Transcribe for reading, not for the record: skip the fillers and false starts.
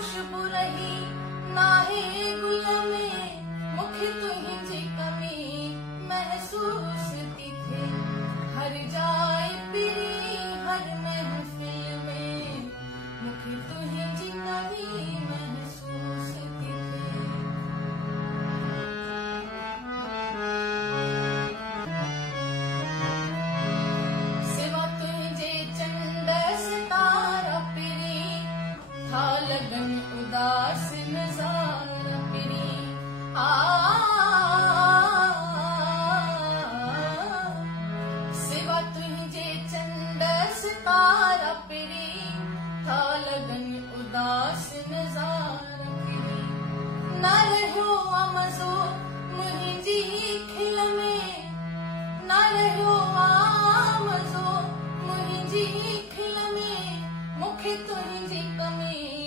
खुशबू रही नाहे गुल में, मुखे तुझी कमी महसूस थी थे। हर जाए पिरी हर महफिल में, मुखे तुझी कमी महसूस थी थे। सिवा तुझे चंद सितारा पिरी, था लगन उदास नजारा पिरी। सिवा तुझे चंद सितारा पिरी, था लगन उदास नजारा पिरी। न रहो मज़ो मुंहिंजी खिल में, न रहो मज़ो मुंहिंजी खिल में, मुखे तुझी कमी